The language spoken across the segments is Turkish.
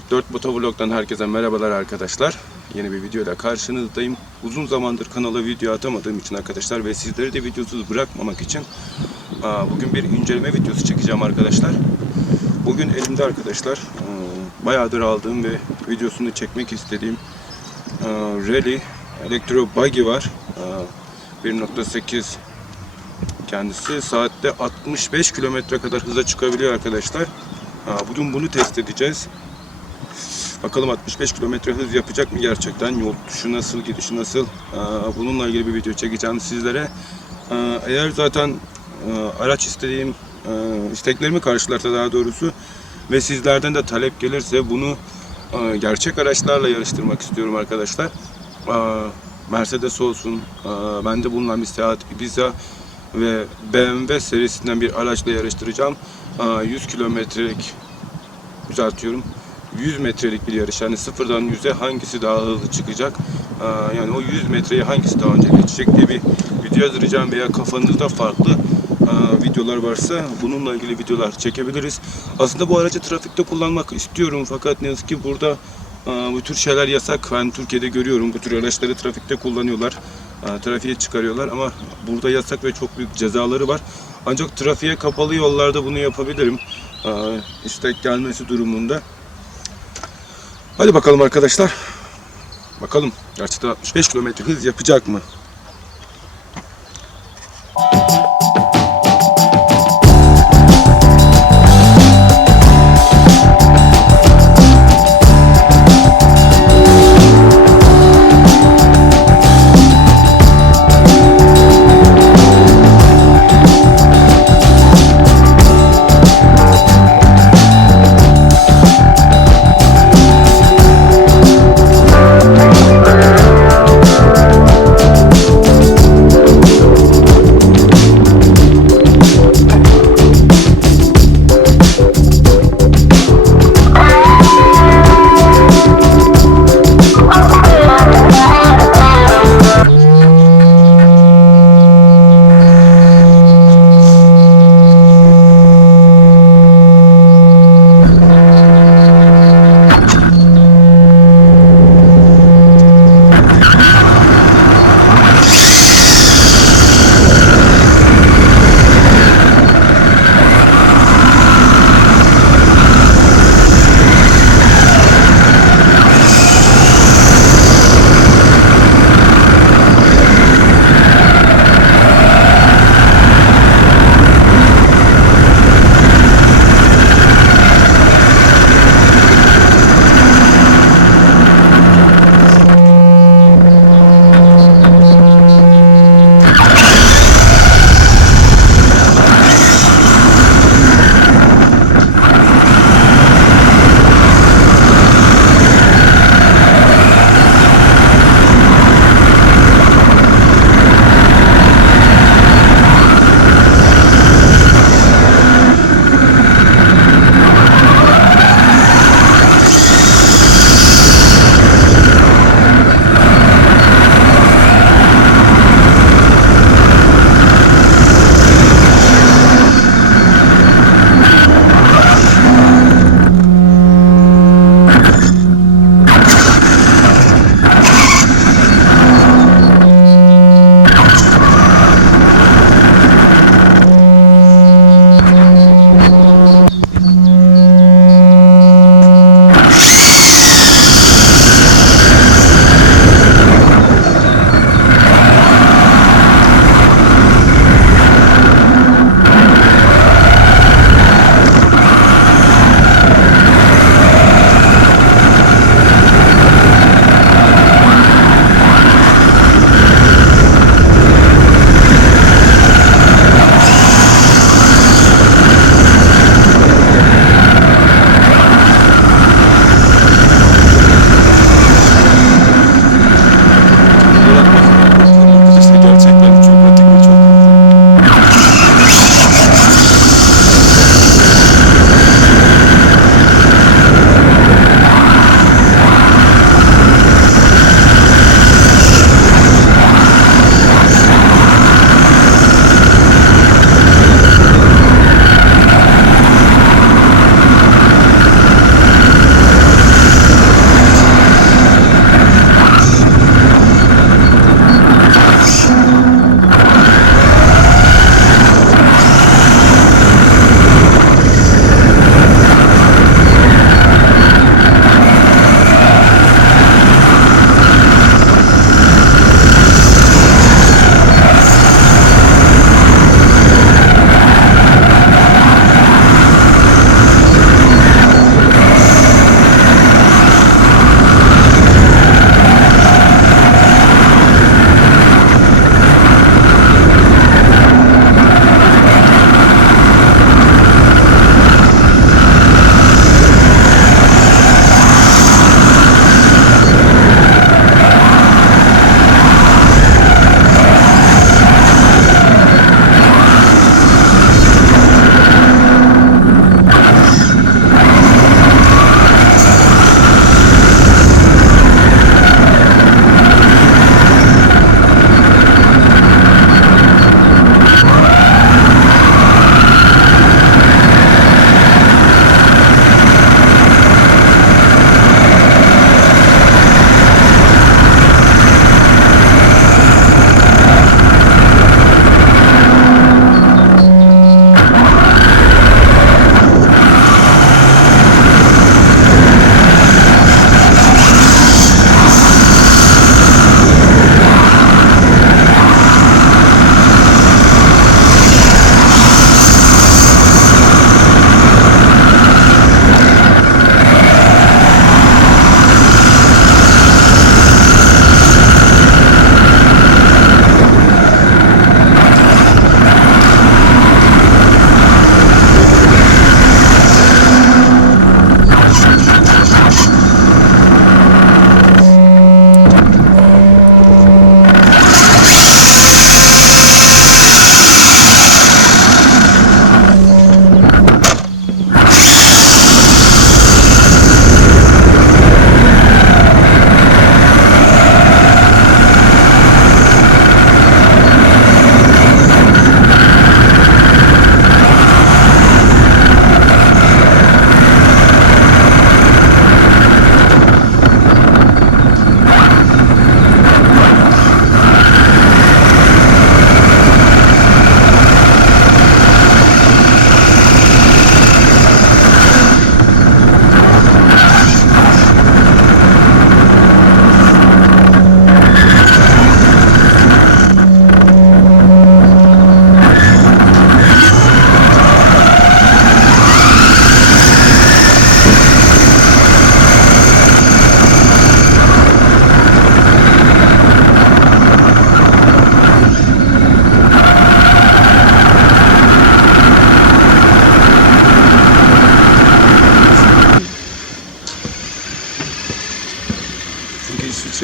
44 Motovlog'dan herkese merhabalar arkadaşlar. Yeni bir videoyla karşınızdayım. Uzun zamandır kanala video atamadığım için arkadaşlar ve sizleri de videosuz bırakmamak için bugün bir inceleme videosu çekeceğim arkadaşlar. Bugün elimde arkadaşlar bayağıdır aldığım ve videosunu çekmek istediğim Rally Electro Buggy var. Aa, 1.8 kendisi saatte 65 kilometre kadar hıza çıkabiliyor arkadaşlar. Bugün bunu test edeceğiz. Bakalım 65 kilometre hız yapacak mı gerçekten? Yol tutuşu nasıl, gidişi nasıl? Bununla ilgili bir video çekeceğim sizlere. Eğer zaten araç istediğim isteklerimi karşılarsa daha doğrusu ve sizlerden de talep gelirse bunu gerçek araçlarla yarıştırmak istiyorum arkadaşlar. Mercedes olsun, bende bulunan bir Seat Ibiza ve BMW serisinden bir araçla yarıştıracağım. Aa, 100 kilometrelik düzeltiyorum. 100 metrelik bir yarış. Yani sıfırdan 100'e hangisi daha hızlı çıkacak? Yani o 100 metreyi hangisi daha önce geçecek diye bir video hazırlayacağım veya kafanızda farklı videolar varsa bununla ilgili videolar çekebiliriz. Aslında bu aracı trafikte kullanmak istiyorum fakat ne yazık ki burada bu tür şeyler yasak. Ben Türkiye'de görüyorum bu tür araçları trafikte kullanıyorlar. Trafiğe çıkarıyorlar ama burada yasak ve çok büyük cezaları var. Ancak trafiğe kapalı yollarda bunu yapabilirim. İstek gelmesi durumunda. Hadi bakalım arkadaşlar. Bakalım gerçekten 65 km hız yapacak mı?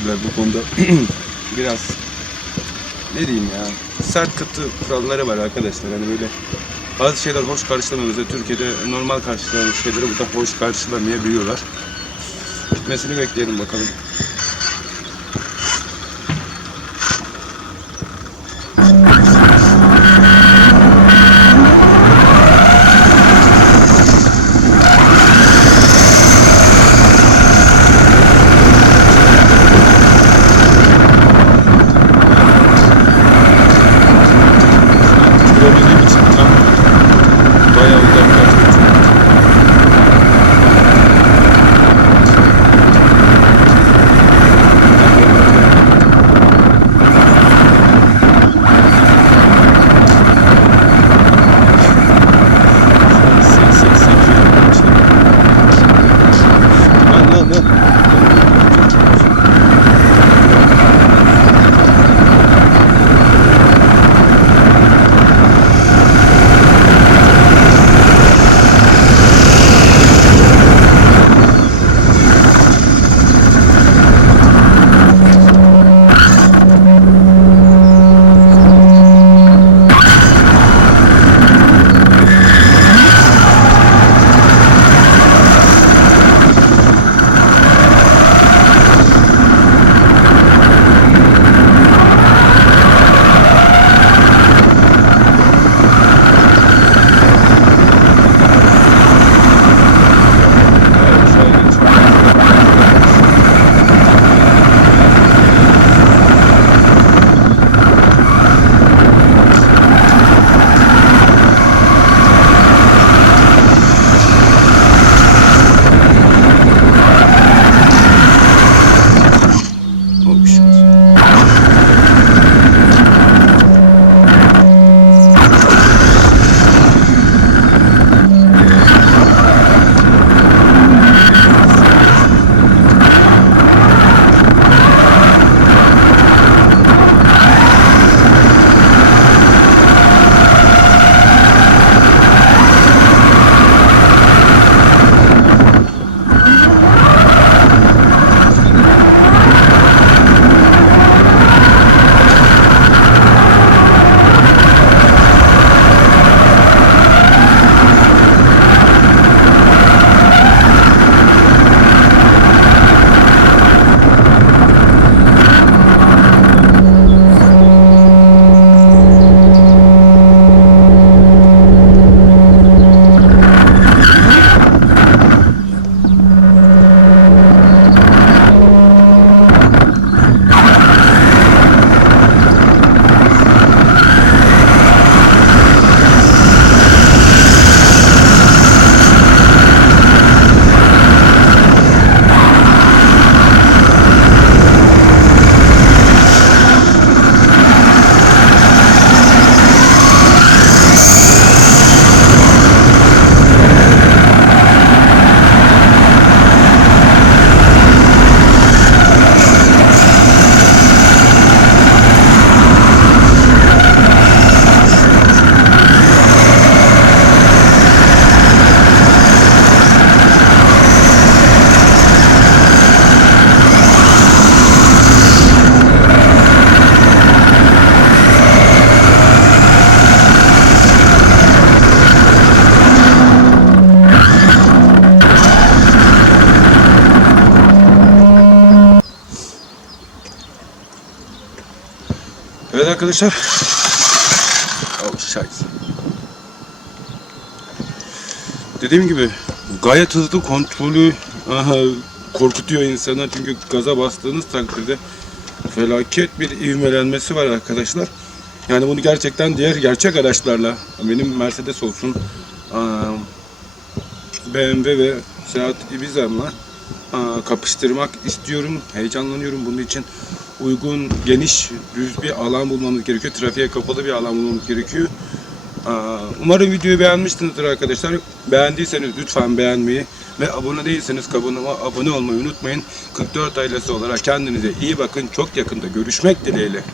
Şeyler bu konuda biraz ne diyeyim ya sert katı kuralları var arkadaşlar. Hani böyle bazı şeyler hoş karşılamıyoruz. Türkiye'de normal karşılanan şeyleri burada hoş karşılamayabiliyorlar. Gitmesini bekleyelim bakalım. Evet arkadaşlar. Oh shit. Dediğim gibi gayet hızlı kontrolü aha, korkutuyor insanı çünkü gaza bastığınız takdirde felaket bir ivmelenmesi var arkadaşlar. Yani bunu gerçekten diğer gerçek araçlarla benim Mercedes olsun BMW ve Seat Ibiza'mla kapıştırmak istiyorum. Heyecanlanıyorum bunun için. Uygun, geniş, düz bir alan bulmamız gerekiyor. Trafiğe kapalı bir alan bulmamız gerekiyor. Umarım videoyu beğenmişsinizdir arkadaşlar. Beğendiyseniz lütfen beğenmeyi ve abone değilseniz kanalıma abone olmayı unutmayın. 44 ailesi olarak kendinize iyi bakın. Çok yakında görüşmek dileğiyle.